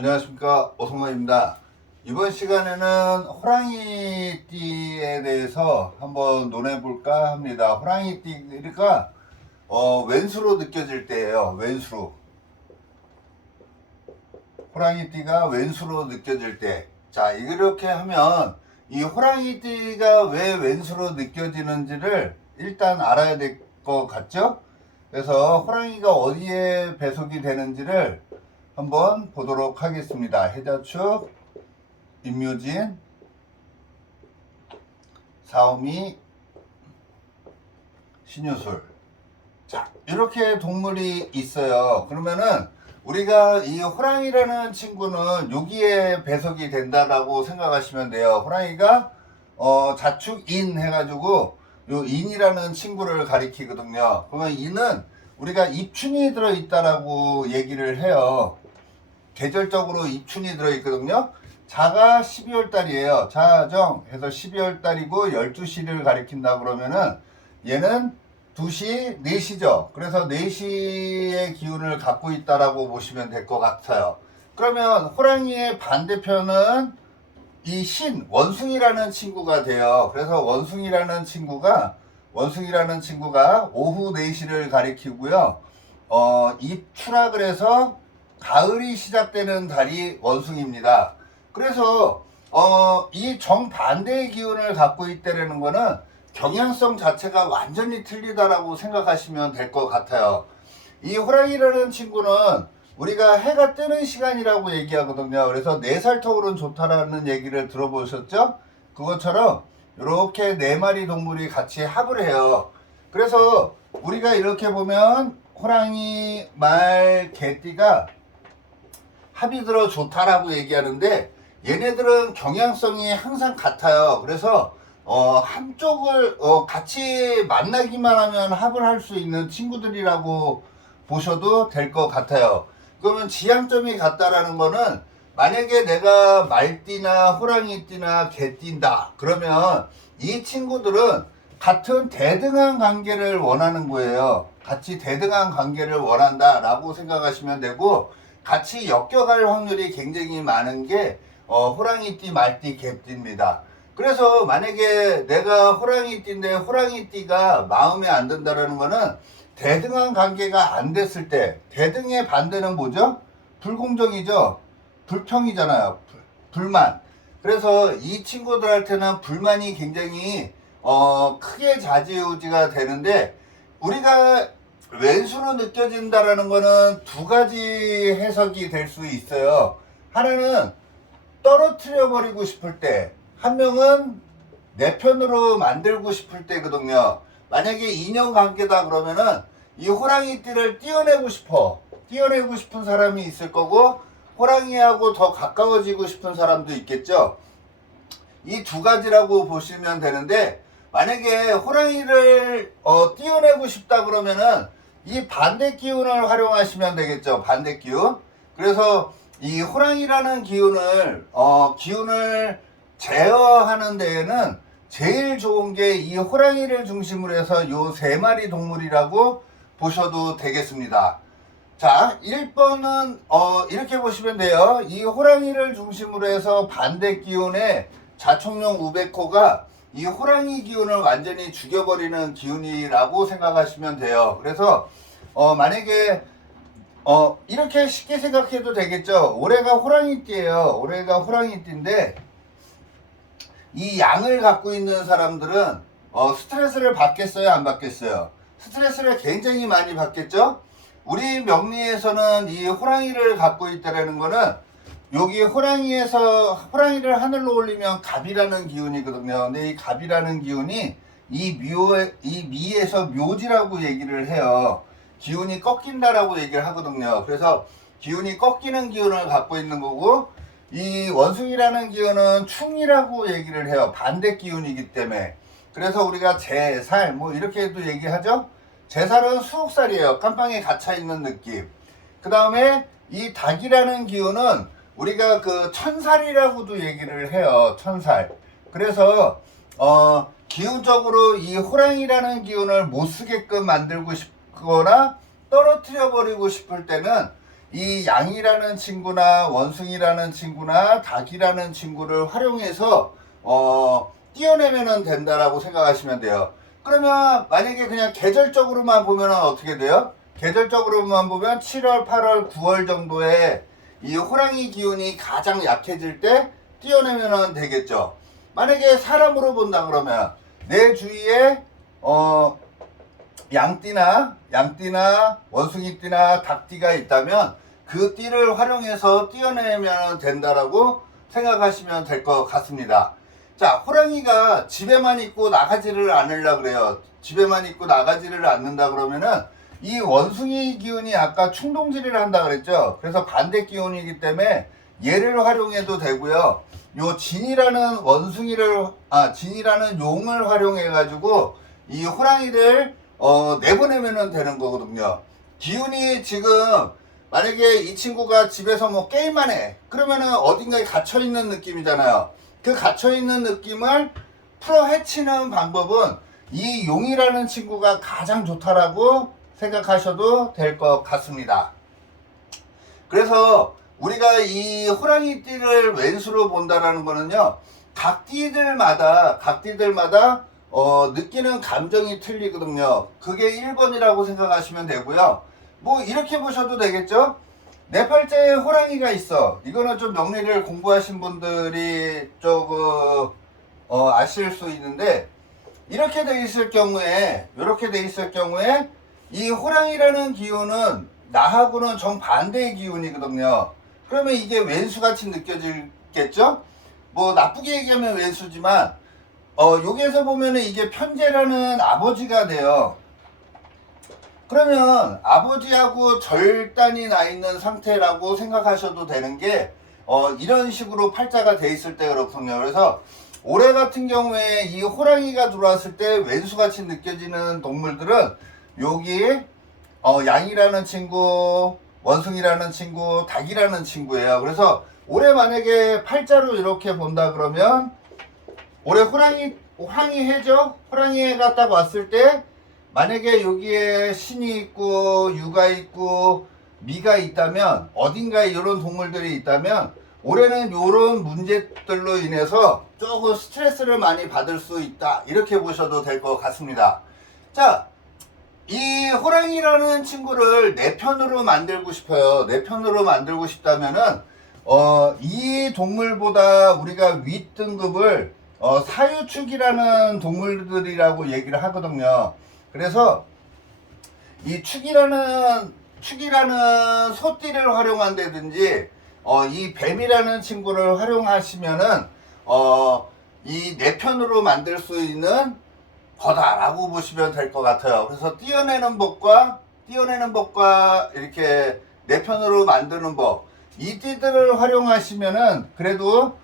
안녕하십니까, 오성만입니다. 이번 시간에는 호랑이띠에 대해서 한번 논해볼까 합니다. 호랑이띠가 왼수로 느껴질 때예요. 왼수로. 호랑이띠가 왼수로 느껴질 때. 자, 이렇게 하면 이 호랑이띠가 왜 왼수로 느껴지는지를 일단 알아야 될 것 같죠? 그래서 호랑이가 어디에 배속이 되는지를 한번 보도록 하겠습니다. 해자축, 임묘진, 사오미, 신유술. 자, 이렇게 동물이 있어요. 그러면은 우리가 이 호랑이라는 친구는 여기에 배속이 된다라고 생각하시면 돼요. 호랑이가 자축인 해가지고 요 인이라는 친구를 가리키거든요. 그러면 인은 우리가 입춘이 들어있다라고 얘기를 해요. 계절적으로 입춘이 들어있거든요. 자가 12월 달이에요. 자정 해서 12월 달이고 12시를 가리킨다 그러면은 얘는 2시, 4시죠. 그래서 4시의 기운을 갖고 있다라고 보시면 될 것 같아요. 그러면 호랑이의 반대편은 이 신, 원숭이라는 친구가 돼요. 그래서 원숭이라는 친구가 오후 4시를 가리키고요. 입추라 그래서 가을이 시작되는 달이 원숭이입니다. 그래서 이 정반대의 기운을 갖고 있다는 거는 경향성 자체가 완전히 틀리다라고 생각하시면 될 것 같아요. 이 호랑이라는 친구는 우리가 해가 뜨는 시간이라고 얘기하거든요. 그래서 4살 터울은 좋다라는 얘기를 들어보셨죠? 그것처럼 이렇게 4마리 동물이 같이 합을 해요. 그래서 우리가 이렇게 보면 호랑이, 말, 개띠가 합이 들어 좋다라고 얘기하는데 얘네들은 경향성이 항상 같아요. 그래서 한쪽을 같이 만나기만 하면 합을 할 수 있는 친구들이라고 보셔도 될 것 같아요. 그러면 지향점이 같다라는 거는 만약에 내가 말띠나 호랑이띠나 개띠인다 그러면 이 친구들은 같은 대등한 관계를 원하는 거예요. 같이 대등한 관계를 원한다라고 생각하시면 되고 같이 엮여갈 확률이 굉장히 많은 게 호랑이띠, 말띠, 개띠입니다. 그래서 만약에 내가 호랑이띠인데 호랑이띠가 마음에 안 든다라는 거는 대등한 관계가 안 됐을 때, 대등의 반대는 뭐죠? 불공정이죠. 불평이잖아요. 불만. 그래서 이 친구들한테는 불만이 굉장히 크게 좌지우지가 되는데 우리가 왼수로 느껴진다라는 거는 두 가지 해석이 될 수 있어요. 하나는 떨어뜨려 버리고 싶을 때, 한 명은 내 편으로 만들고 싶을 때거든요. 만약에 인연관계다 그러면은 이 호랑이띠를 띄어내고 싶은 사람이 있을 거고 호랑이하고 더 가까워지고 싶은 사람도 있겠죠. 이 두 가지라고 보시면 되는데 만약에 호랑이를 띄어내고 싶다 그러면은 이 반대 기운을 활용하시면 되겠죠. 반대 기운. 그래서 이 호랑이라는 기운을 제어하는 데에는 제일 좋은 게 이 호랑이를 중심으로 해서 요 3마리 동물이라고 보셔도 되겠습니다. 자, 1번은 이렇게 보시면 돼요. 이 호랑이를 중심으로 해서 반대 기운의 자총령 우베코가 이 호랑이 기운을 완전히 죽여버리는 기운이라고 생각하시면 돼요. 그래서 만약에 이렇게 쉽게 생각해도 되겠죠. 올해가 호랑이띠예요. 올해가 호랑이띠인데 이 양을 갖고 있는 사람들은 스트레스를 받겠어요, 안 받겠어요? 스트레스를 굉장히 많이 받겠죠. 우리 명리에서는 이 호랑이를 갖고 있다는 거는 여기 호랑이를 하늘로 올리면 갑이라는 기운이거든요. 근데 이 갑이라는 기운이 이 미에서 묘지라고 얘기를 해요. 기운이 꺾인다라고 얘기를 하거든요. 그래서 기운이 꺾이는 기운을 갖고 있는 거고 이 원숭이라는 기운은 충이라고 얘기를 해요. 반대 기운이기 때문에. 그래서 우리가 제살 뭐 이렇게도 얘기하죠. 제살은 수옥살이에요. 깜빵에 갇혀 있는 느낌. 그 다음에 이 닭이라는 기운은 우리가 그 천살이라고도 얘기를 해요. 천살. 그래서 기운적으로 이 호랑이라는 기운을 못 쓰게끔 만들고 싶거나 떨어뜨려 버리고 싶을 때는 이 양이라는 친구나 원숭이라는 친구나 닭이라는 친구를 활용해서 띄어내면 된다라고 생각하시면 돼요. 그러면 만약에 그냥 계절적으로만 보면 어떻게 돼요? 계절적으로만 보면 7월, 8월, 9월 정도에 이 호랑이 기운이 가장 약해질 때 띄어내면 되겠죠. 만약에 사람으로 본다 그러면 내 주위에 양띠나 원숭이띠나 닭띠가 있다면 그 띠를 활용해서 띄어내면 된다라고 생각하시면 될 것 같습니다. 자, 호랑이가 집에만 있고 나가지를 않으려고 그래요. 집에만 있고 나가지를 않는다 그러면은 이 원숭이 기운이 아까 충동질을 한다 그랬죠. 그래서 반대 기운이기 때문에 얘를 활용해도 되고요. 요 진이라는 진이라는 용을 활용해 가지고 이 호랑이를 내보내면 되는 거거든요. 기운이 지금 만약에 이 친구가 집에서 뭐 게임만 해 그러면은 어딘가에 갇혀 있는 느낌이잖아요. 그 갇혀 있는 느낌을 풀어 헤치는 방법은 이 용이라는 친구가 가장 좋다라고 생각하셔도 될 것 같습니다. 그래서 우리가 이 호랑이 띠를 왼수로 본다라는 거는요, 각 띠들마다 느끼는 감정이 틀리거든요. 그게 1번이라고 생각하시면 되고요. 뭐 이렇게 보셔도 되겠죠. 내 팔자에 호랑이가 있어. 이거는 좀 명리를 공부하신 분들이 조금 아실 수 있는데, 이렇게 돼 있을 경우에 이 호랑이라는 기운은 나하고는 정반대의 기운이거든요. 그러면 이게 왼수같이 느껴지겠죠? 뭐 나쁘게 얘기하면 왼수지만 여기에서 보면은 이게 편재라는 아버지가 돼요. 그러면 아버지하고 절단이 나 있는 상태라고 생각하셔도 되는 게 이런 식으로 팔자가 돼 있을 때 그렇군요. 그래서 올해 같은 경우에 이 호랑이가 들어왔을 때 왼수같이 느껴지는 동물들은 여기 양이라는 친구, 원숭이라는 친구, 닭이라는 친구예요. 그래서 올해 만약에 팔자로 이렇게 본다 그러면 올해 호랑이 해죠? 호랑이 해가 딱 왔을 때 만약에 여기에 신이 있고 유가 있고 미가 있다면 어딘가에 이런 동물들이 있다면 올해는 이런 문제들로 인해서 조금 스트레스를 많이 받을 수 있다 이렇게 보셔도 될 것 같습니다. 자, 이 호랑이라는 친구를 내 편으로 만들고 싶어요. 내 편으로 만들고 싶다면은 이 동물보다 우리가 윗등급을 사유축이라는 동물들이라고 얘기를 하거든요. 그래서 이 축이라는 소띠를 활용한다든지 이 뱀이라는 친구를 활용하시면은 이 내 편으로 만들 수 있는 거다라고 보시면 될 것 같아요. 그래서 띄어내는 법과 이렇게 내 편으로 만드는 법, 이 띠들을 활용하시면은 그래도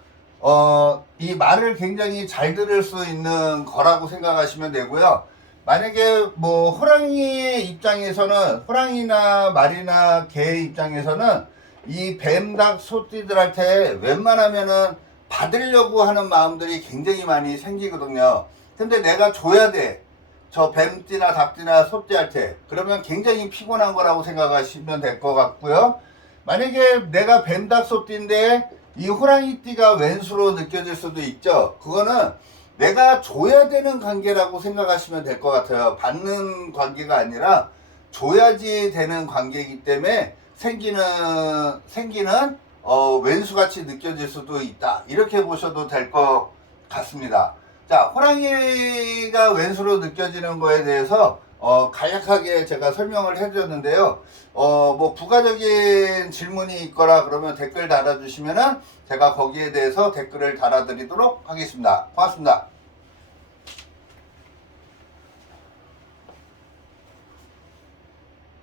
이 말을 굉장히 잘 들을 수 있는 거라고 생각하시면 되고요. 만약에 뭐 호랑이의 입장에서는, 호랑이나 말이나 개의 입장에서는 이 뱀, 닭, 소띠들한테 웬만하면은 받으려고 하는 마음들이 굉장히 많이 생기거든요. 근데 내가 줘야 돼. 저 뱀띠나 닭띠나 소띠한테. 그러면 굉장히 피곤한 거라고 생각하시면 될 것 같고요. 만약에 내가 뱀, 닭, 소띠인데 이 호랑이띠가 왼수로 느껴질 수도 있죠. 그거는 내가 줘야 되는 관계라고 생각하시면 될 것 같아요. 받는 관계가 아니라 줘야지 되는 관계이기 때문에 생기는 왼수같이 느껴질 수도 있다. 이렇게 보셔도 될 것 같습니다. 자, 호랑이가 왼수로 느껴지는 거에 대해서 간략하게 제가 설명을 해드렸는데요. 뭐 부가적인 질문이 있거나 그러면 댓글 달아주시면은 제가 거기에 대해서 댓글을 달아드리도록 하겠습니다. 고맙습니다.